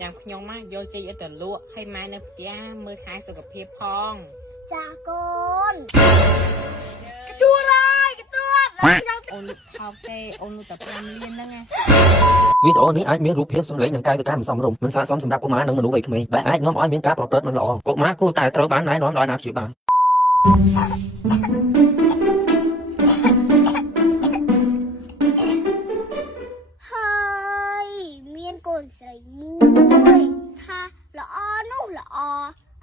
ចាំខ្ញុំមកយកជីឲ្យទៅលក់ឲ្យម៉ែនៅផ្ទះមើលខែសុខភាពផងចាកូនកទួតហើយកទួតអូនថោកទេអូនតែ5លានហ្នឹងណាវីដេអូនេះអាចមានរូបភាពសម្លេងនិងកាយវិការមិនសមរម្យមិនស័ក្តិសមសម្រាប់កុមារនិងមនុស្សវ័យក្មេងដែលអាចនាំឲ្យមានការប្រព្រឹត្តមិនល្អកុមារគួរតែត្រូវបានណែនាំដោយអាណាព្យាបាលហើយមានកូនស្រីមួយថាល្អនោះល្អ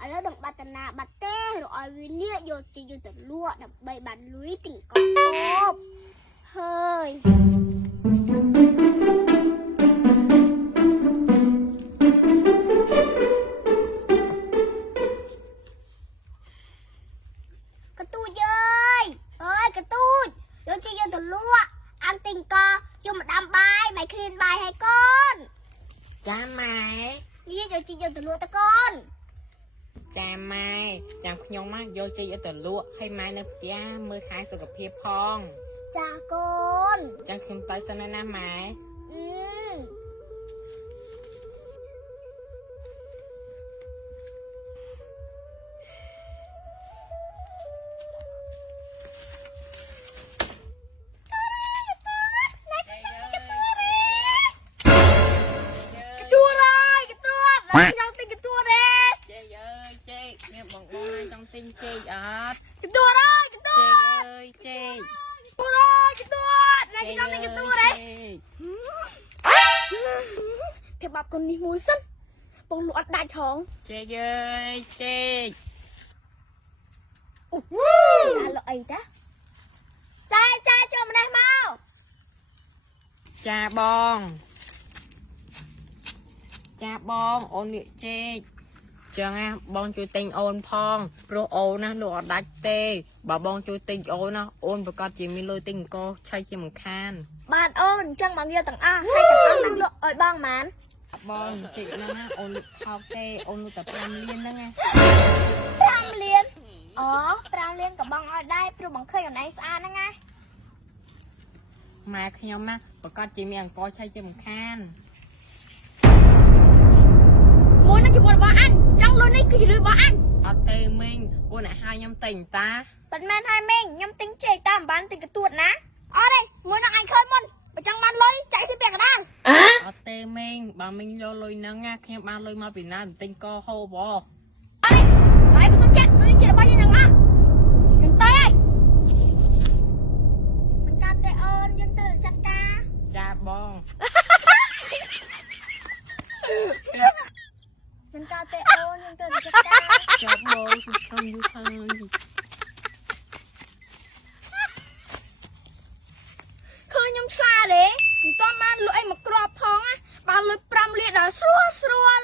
ឥឡូវដល់បាត់តាណាបាត់ទេរកឲ្យវានេះយកជីយកទៅលក់ដើម្បីបានលុយទិញកបហើយកទូចអើយកទូចយកជីយកទៅលក់អានទិញកយកមកដាំបាយបាយគ្រៀនបាយឲ្យកូនចាម៉ែនេះយកជីយកទៅលក់តកូនចាម៉ែចាំខ្ញុំមកយកជីឲ្យទៅលក់ឲ្យម៉ែនៅផ្ទះមើលខែសុខភាពផងចាកូនចាំខ្ញុំទៅសិនណាម៉ែចង់ទិញកទួតទេចេកអើយចេកនេះបងណាចង់ទិញចេកអត់កទួតអើយកទួតចេកអើយចេកកទួតអើយកទួតណែចង់ទិញកទួតទេធ្វើបាប់កូននេះមួយសិនបងលក់អត់ដាច់ហងចេកអើយចេកអូសាលអីតាចាចូលម្នេះមកចាបងអូននេះចេកចឹងណាបងជួយទិញអូនផងព្រោះអូនណាលក់អត់ដាច់ទេបើបងជួយទិញអូនណាអូនប្រកាសជាមានលុយទិញអង្គឆៃជាមិនខានបានអូនចឹងមកយកទាំងអស់ហើយទាំងអស់នឹងលក់ឲ្យបងម៉ានបងចេកហ្នឹងណាអូនថោកទេអូនតែ5លានហ្នឹងណា5លានអូ5លានក៏បងឲ្យដែរព្រោះបងឃើញអូនឯងស្អាតហ្នឹងណាម៉ែខ្ញុំណាប្រកាសជាមានអង្គឆៃជាមិនខានមួយនឹងជាមួយរបស់អញចង់លុយនេះគឺរបស់អញអត់ទេមីងអូនអ្នកហៅខ្ញុំទិញតាមិនមែនហើយមីងខ្ញុំទិញចេកតាមបានទិញកទួតណាអត់ទេមួយនឹងអញឃើញមុនបើចង់បានលុយចែកទៅពាក់កណ្ដាលអត់ទេមីងបើមីងយកលុយហ្នឹងណាខ្ញុំបានលុយមកពីណាទិញកហូបហ៎អត់ទេហើយបើសុំចិត្តលុយជារបស់យើងទាំងអស់យើងទៅហើយមិនកាត់ទេអូនយើងទៅចាត់ការចាបងមិនកាត់ទេអូនយើងទៅចាត់ការចាប់បងខ្ញុំយូរហើយឃើញខ្ញុំឆ្លាតទេមិនទាន់បានលុយអីមកគ្រាប់ផងណាបានលុយ5លានដល់ស្រួល